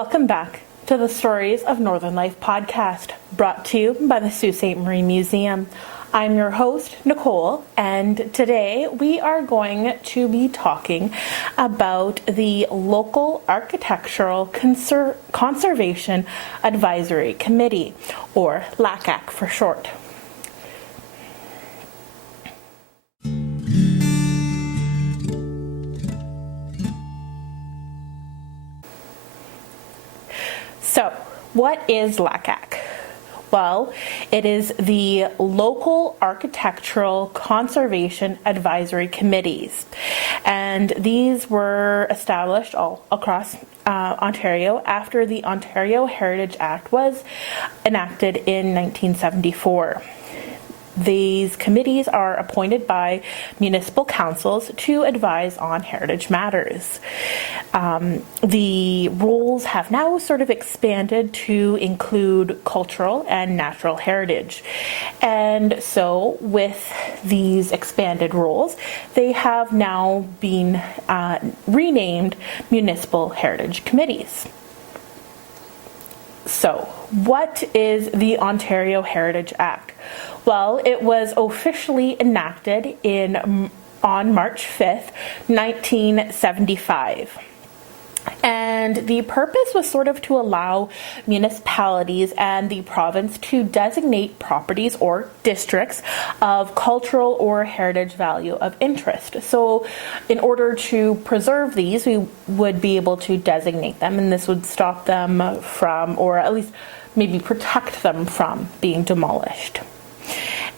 Welcome back to the Stories of Northern Life podcast, brought to you by the Sault Ste. Marie Museum. I'm your host, Nicole, and today we are going to be talking about the Local Architectural Conservation Advisory Committee, or LACAC for short. So, what is LACAC? Well, it is the Local Architectural Conservation Advisory Committees, and these were established all across Ontario after the Ontario Heritage Act was enacted in 1974. These committees are appointed by municipal councils to advise on heritage matters. The roles have now sort of expanded to include cultural and natural heritage. And so with these expanded roles, they have now been renamed municipal heritage committees. So, what is the Ontario Heritage Act? Well, it was officially enacted on March 5th, 1975. And the purpose was sort of to allow municipalities and the province to designate properties or districts of cultural or heritage value of interest. So in order to preserve these, we would be able to designate them, and this would stop them from, or at least maybe protect them from, being demolished.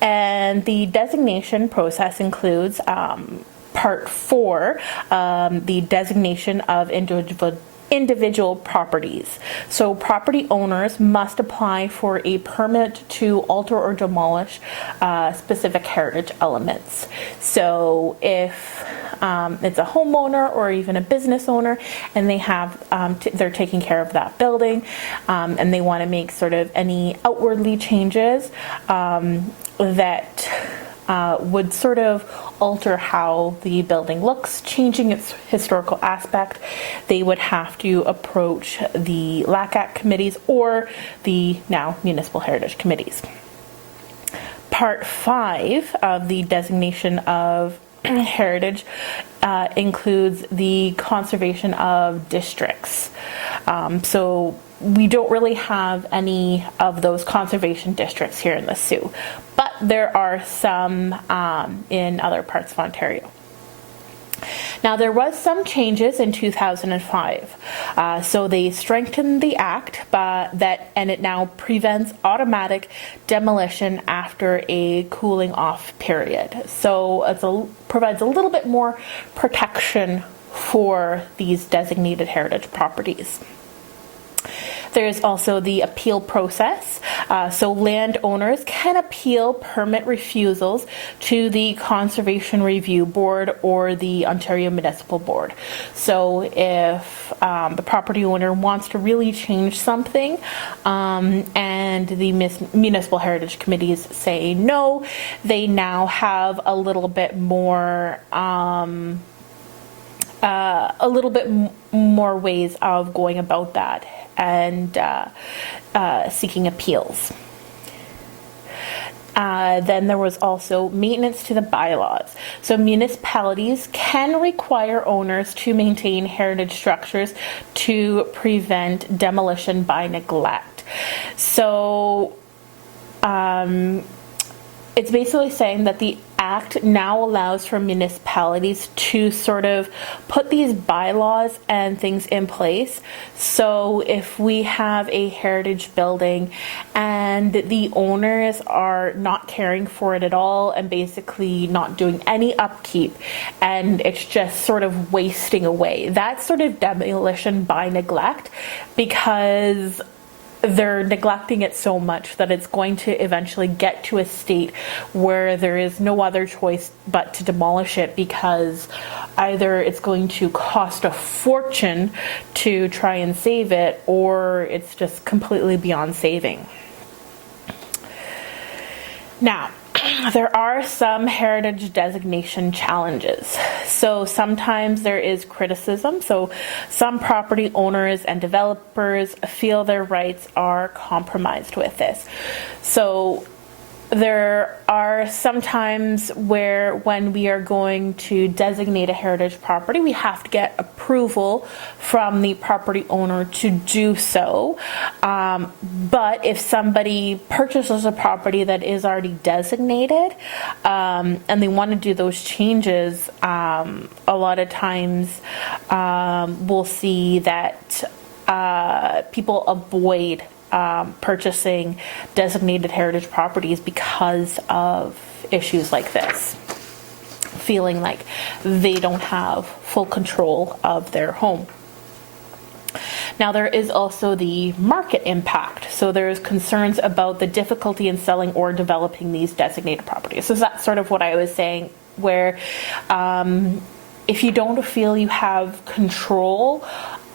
And the designation process includes Part 4, the designation of individual properties. So property owners must apply for a permit to alter or demolish specific heritage elements. So if it's a homeowner or even a business owner and they have they're taking care of that building and they want to make sort of any outwardly changes that would sort of alter how the building looks, changing its historical aspect, they would have to approach the LACAC committees or the now municipal heritage committees. Part 5 of the designation of heritage includes the conservation of districts. So we don't really have any of those conservation districts here in the Sault, but there are some in other parts of Ontario. Now, there was some changes in 2005. So they strengthened the act, and it now prevents automatic demolition after a cooling off period. So it provides a little bit more protection for these designated heritage properties. There's also the appeal process. So landowners can appeal permit refusals to the Conservation Review Board or the Ontario Municipal Board. So if the property owner wants to really change something and the municipal heritage committees say no, they now have a little bit more ways of going about that and seeking appeals. Then there was also maintenance to the bylaws. So municipalities can require owners to maintain heritage structures to prevent demolition by neglect. So it's basically saying that the Act now allows for municipalities to sort of put these bylaws and things in place. So if we have a heritage building and the owners are not caring for it at all and basically not doing any upkeep and it's just sort of wasting away, that's sort of demolition by neglect, because they're neglecting it so much that it's going to eventually get to a state where there is no other choice but to demolish it, because either it's going to cost a fortune to try and save it, or it's just completely beyond saving. Now, there are some heritage designation challenges. So sometimes there is criticism. So some property owners and developers feel their rights are compromised with this. So there are some times where when we are going to designate a heritage property, we have to get approval from the property owner to do so. But if somebody purchases a property that is already designated and they want to do those changes, a lot of times we'll see that people avoid purchasing designated heritage properties because of issues like this, feeling like they don't have full control of their home. Now, there is also the market impact. So there's concerns about the difficulty in selling or developing these designated properties. So that's sort of what I was saying, where if you don't feel you have control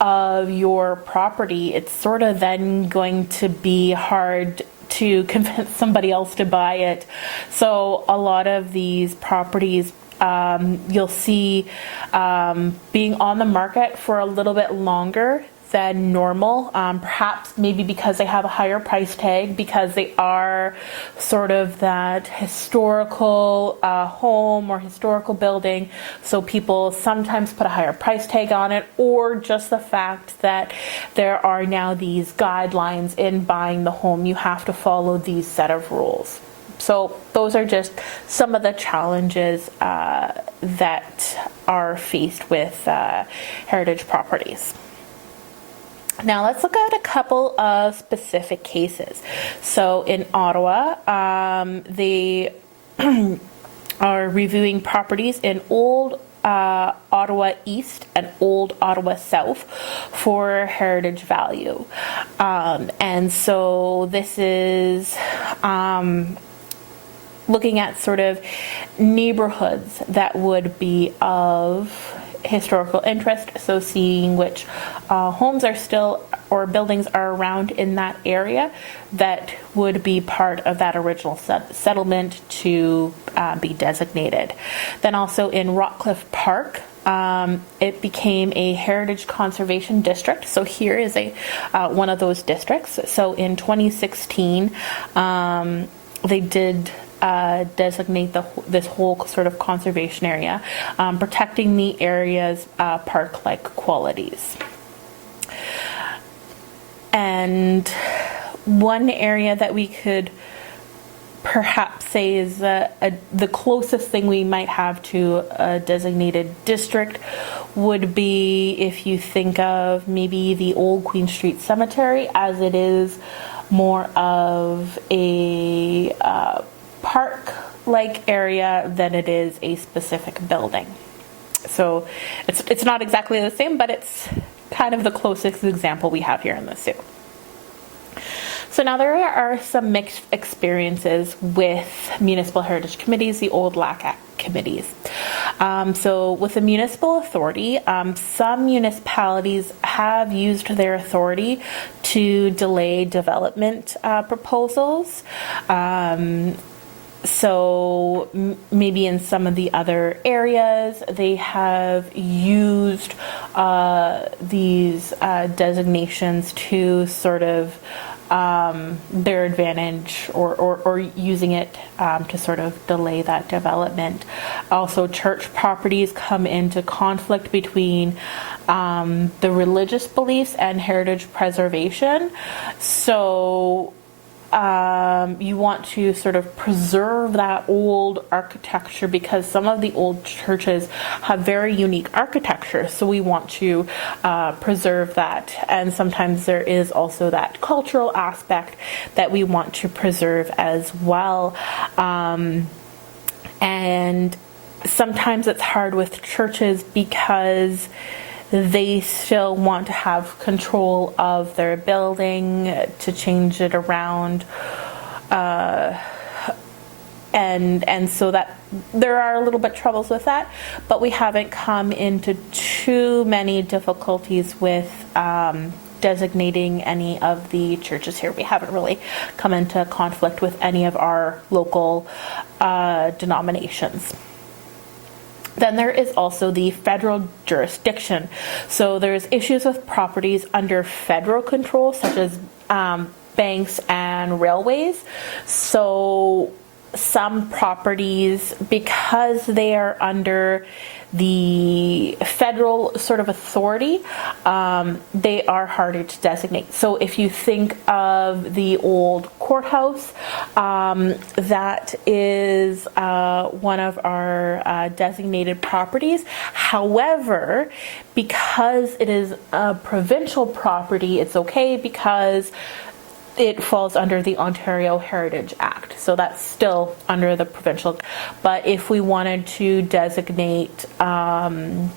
of your property, it's sort of then going to be hard to convince somebody else to buy it. So a lot of these properties you'll see being on the market for a little bit longer than normal, perhaps maybe because they have a higher price tag, because they are sort of that historical home or historical building, so people sometimes put a higher price tag on it, or just the fact that there are now these guidelines in buying the home. You have to follow these set of rules. So those are just some of the challenges that are faced with heritage properties. Now let's look at a couple of specific cases. So in Ottawa, they are reviewing properties in Old Ottawa East and Old Ottawa South for heritage value. And so this is looking at sort of neighborhoods that would be of historical interest, so seeing which homes are still or buildings are around in that area that would be part of that original settlement to be designated. Then also in Rockcliffe Park, it became a heritage conservation district. So here is a one of those districts. So in 2016, they did designate this whole sort of conservation area, protecting the area's park-like qualities. And one area that we could perhaps say is the closest thing we might have to a designated district would be if you think of maybe the old Queen Street Cemetery, as it is more of a park-like area than it is a specific building. So it's not exactly the same, but it's kind of the closest example we have here in the Sioux. So now there are some mixed experiences with municipal heritage committees, the old LACAC committees. So with the municipal authority, some municipalities have used their authority to delay development proposals. So maybe in some of the other areas, they have used these designations to sort of their advantage, or using it to sort of delay that development. Also, church properties come into conflict between the religious beliefs and heritage preservation. So you want to sort of preserve that old architecture, because some of the old churches have very unique architecture, so we want to preserve that. And sometimes there is also that cultural aspect that we want to preserve as well. And sometimes it's hard with churches because they still want to have control of their building, to change it around, and so that there are a little bit troubles with that, but we haven't come into too many difficulties with designating any of the churches here. We haven't really come into conflict with any of our local denominations. Then there is also the federal jurisdiction. So there's issues with properties under federal control, such as banks and railways. So some properties, because they are under the federal sort of authority, they are harder to designate. So if you think of the old courthouse, that is one of our designated properties. However, because it is a provincial property, it's okay because it falls under the Ontario Heritage Act. So that's still under the provincial. But if we wanted to designate a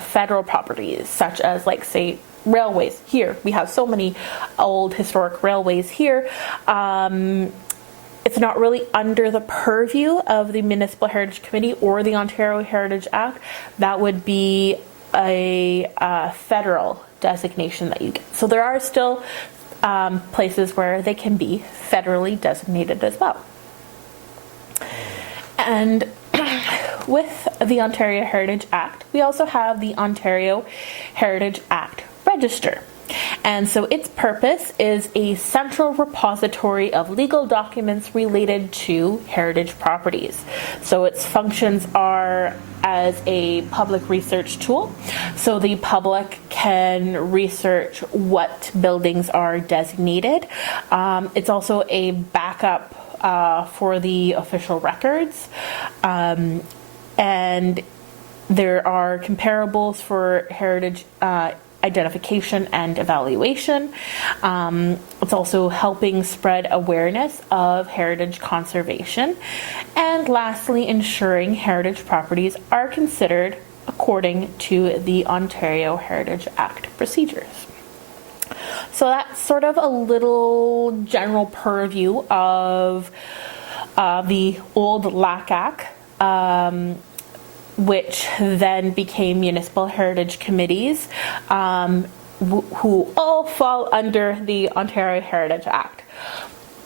federal property, such as, like, say, railways, here we have so many old historic railways here, it's not really under the purview of the Municipal Heritage Committee or the Ontario Heritage Act. That would be a federal designation that you get. So there are still places where they can be federally designated as well. And with the Ontario Heritage Act, we also have the Ontario Heritage Act Register. And so its purpose is a central repository of legal documents related to heritage properties. So its functions are as a public research tool. So the public can research what buildings are designated. It's also a backup for the official records. And there are comparables for heritage identification and evaluation. It's also helping spread awareness of heritage conservation. And lastly, ensuring heritage properties are considered according to the Ontario Heritage Act procedures. So that's sort of a little general purview of the old LACAC, which then became municipal heritage committees, who all fall under the Ontario Heritage Act.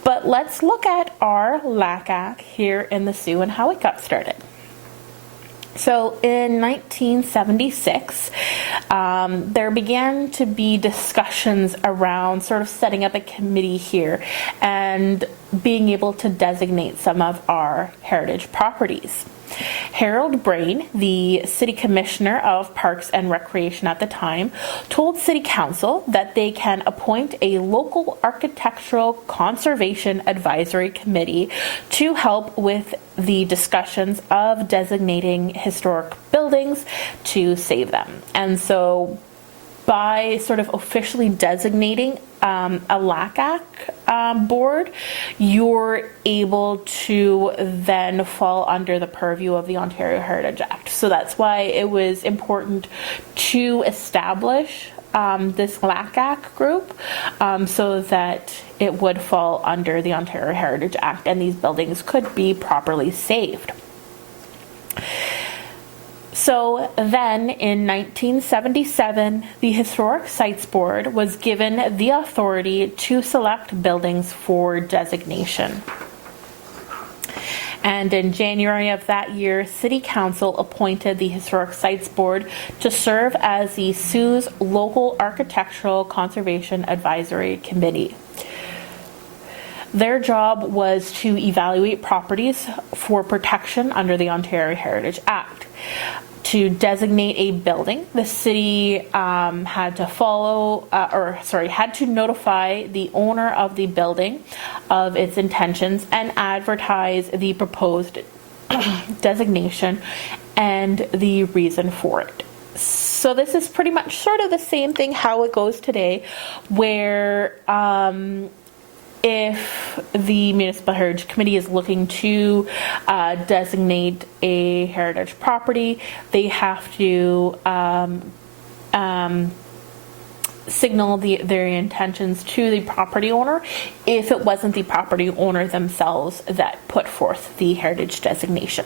But let's look at our LACAC here in the Sioux and how it got started. So in 1976, there began to be discussions around sort of setting up a committee here and being able to designate some of our heritage properties. Harold Brain, the city commissioner of Parks and Recreation at the time, told city council that they can appoint a local architectural conservation advisory committee to help with the discussions of designating historic buildings to save them. And so by sort of officially designating a LACAC board, you're able to then fall under the purview of the Ontario Heritage Act. So that's why it was important to establish this LACAC group, so that it would fall under the Ontario Heritage Act and these buildings could be properly saved. So then in 1977, the Historic Sites Board was given the authority to select buildings for designation. And in January of that year, City Council appointed the Historic Sites Board to serve as the Sioux's local architectural conservation advisory committee. Their job was to evaluate properties for protection under the Ontario Heritage Act. To designate a building, the city had to notify the owner of the building of its intentions and advertise the proposed designation and the reason for it. So this is pretty much sort of the same thing how it goes today, where if the Municipal Heritage Committee is looking to designate a heritage property, they have to signal their intentions to the property owner if it wasn't the property owner themselves that put forth the heritage designation.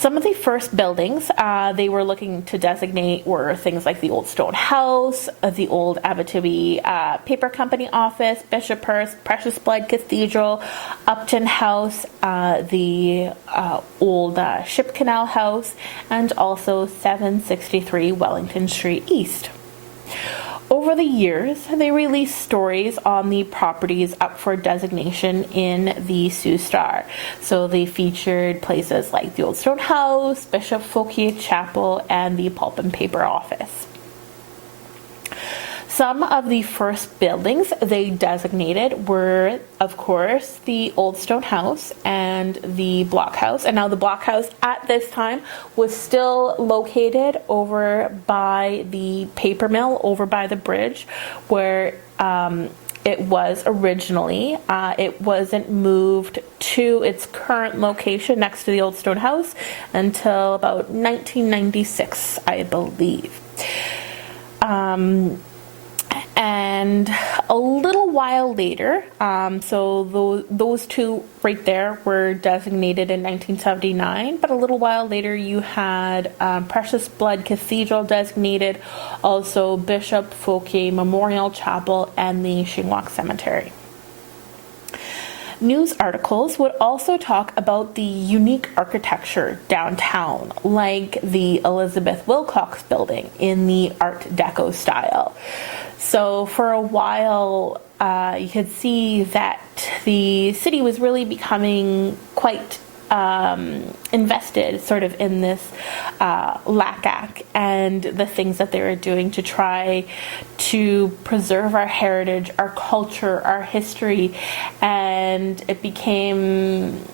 Some of the first buildings they were looking to designate were things like the Old Stone House, the old Abitibi Paper Company office, Bishopshurst, Precious Blood Cathedral, Upton House, the old Ship Canal House, and also 763 Wellington Street East. Over the years, they released stories on the properties up for designation in the Sioux Star. So they featured places like the Old Stone House, Bishop Fouquier Chapel, and the Pulp and Paper Office. Some of the first buildings they designated were, of course, the Old Stone House and the Block House. And now the Block House at this time was still located over by the paper mill, over by the bridge, where it was originally. It wasn't moved to its current location next to the Old Stone House until about 1996, I believe. And a little while later, so those two right there were designated in 1979, but a little while later you had Precious Blood Cathedral designated, also Bishop Fouquier Memorial Chapel, and the Chinook Cemetery. News articles would also talk about the unique architecture downtown, like the Elizabeth Wilcox building in the Art Deco style. So for a while, you could see that the city was really becoming quite invested sort of in this LACAC and the things that they were doing to try to preserve our heritage, our culture, our history, and it became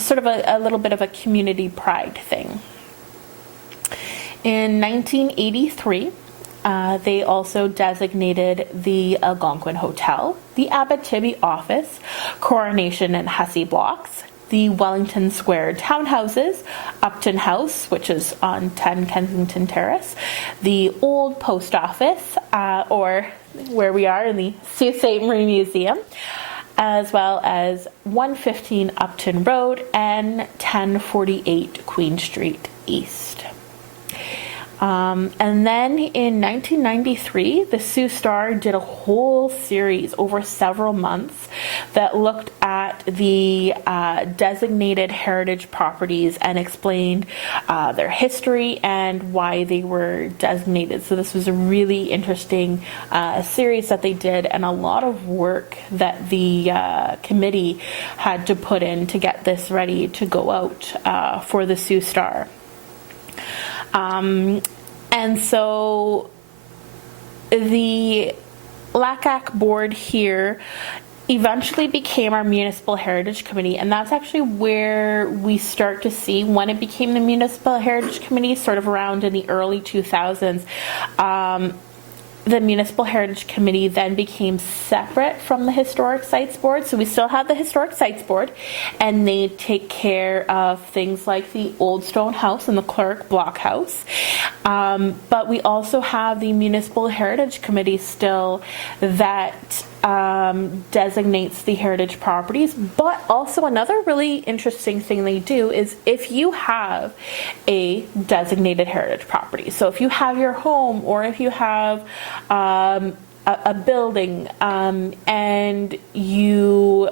sort of a little bit of a community pride thing. In 1983, they also designated the Algonquin Hotel, the Abitibi Office, Coronation and Hussey Blocks, the Wellington Square Townhouses, Upton House, which is on 10 Kensington Terrace, the Old Post Office, or where we are in the Sault Ste. Marie Museum, as well as 115 Upton Road and 1048 Queen Street East. And then in 1993, the Sioux Star did a whole series over several months that looked at the designated heritage properties and explained their history and why they were designated. So this was a really interesting series that they did, and a lot of work that the committee had to put in to get this ready to go out for the Sioux Star. And so the LACAC board here eventually became our Municipal Heritage Committee, and that's actually where we start to see when it became the Municipal Heritage Committee, sort of around in the early 2000s. The Municipal Heritage Committee then became separate from the Historic Sites Board. So we still have the Historic Sites Board, and they take care of things like the Old Stone House and the Clerk Block House. But we also have the Municipal Heritage Committee still that designates the heritage properties. But also another really interesting thing they do is if you have a designated heritage property, so if you have your home or if you have a building and you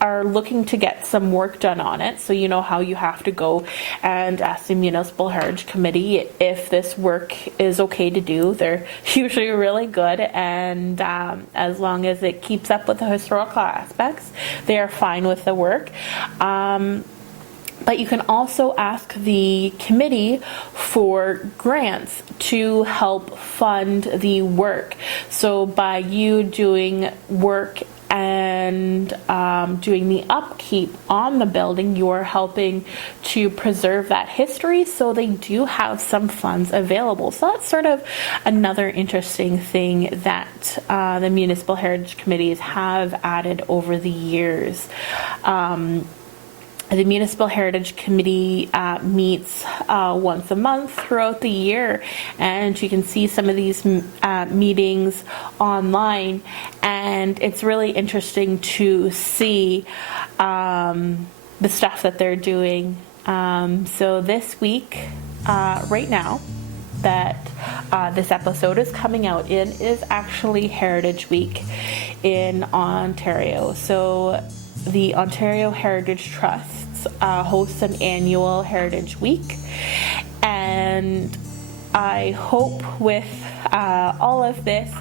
are looking to get some work done on it, so you know how you have to go and ask the Municipal Heritage Committee if this work is okay to do. They're usually really good, and as long as it keeps up with the historical aspects, they are fine with the work. But you can also ask the committee for grants to help fund the work. So by you doing work and doing the upkeep on the building, you're helping to preserve that history, so they do have some funds available. So that's sort of another interesting thing that the Municipal Heritage Committees have added over the years. The Municipal Heritage Committee meets once a month throughout the year, and you can see some of these meetings online, and it's really interesting to see the stuff that they're doing So this week, right now, that this episode is coming out in is actually Heritage Week in Ontario. So the Ontario Heritage Trusts hosts an annual Heritage Week, and I hope with all of this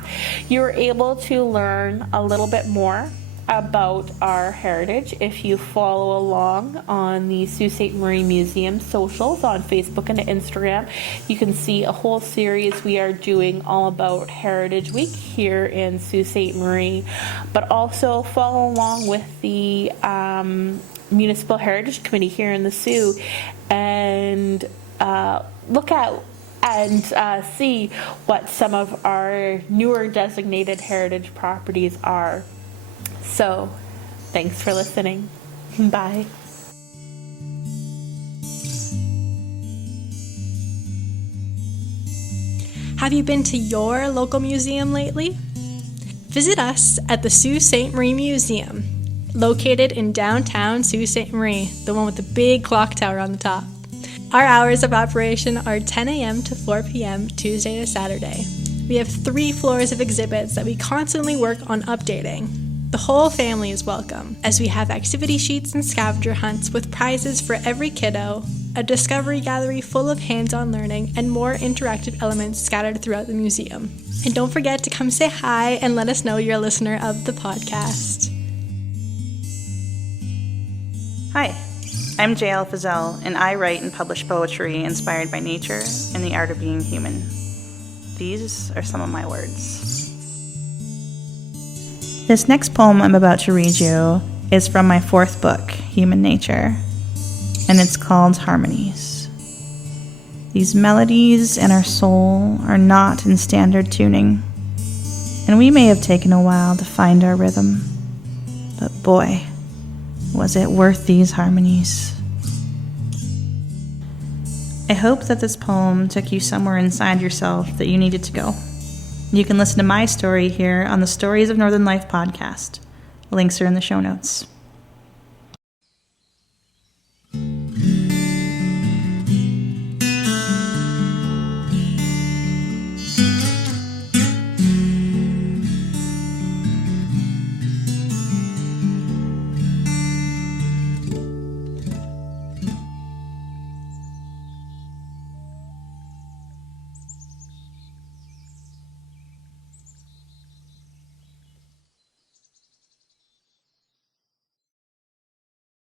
you're able to learn a little bit more about our heritage. If you follow along on the Sault Ste. Marie Museum socials on Facebook and Instagram, you can see a whole series we are doing all about Heritage Week here in Sault Ste. Marie, but also follow along with the Municipal Heritage Committee here in the Soo and look out and see what some of our newer designated heritage properties are. So, thanks for listening. Bye. Have you been to your local museum lately? Visit us at the Sault Ste. Marie Museum, located in downtown Sault Ste. Marie, the one with the big clock tower on the top. Our hours of operation are 10 a.m. to 4 p.m. Tuesday to Saturday. We have 3 floors of exhibits that we constantly work on updating. The whole family is welcome, as we have activity sheets and scavenger hunts with prizes for every kiddo, a discovery gallery full of hands-on learning, and more interactive elements scattered throughout the museum. And don't forget to come say hi and let us know you're a listener of the podcast. Hi, I'm J.L. Fizzell, and I write and publish poetry inspired by nature and the art of being human. These are some of my words. This next poem I'm about to read you is from my 4th book, Human Nature, and it's called Harmonies. These melodies in our soul are not in standard tuning, and we may have taken a while to find our rhythm, but boy, was it worth these harmonies. I hope that this poem took you somewhere inside yourself that you needed to go. You can listen to my story here on the Stories of Northern Life podcast. Links are in the show notes.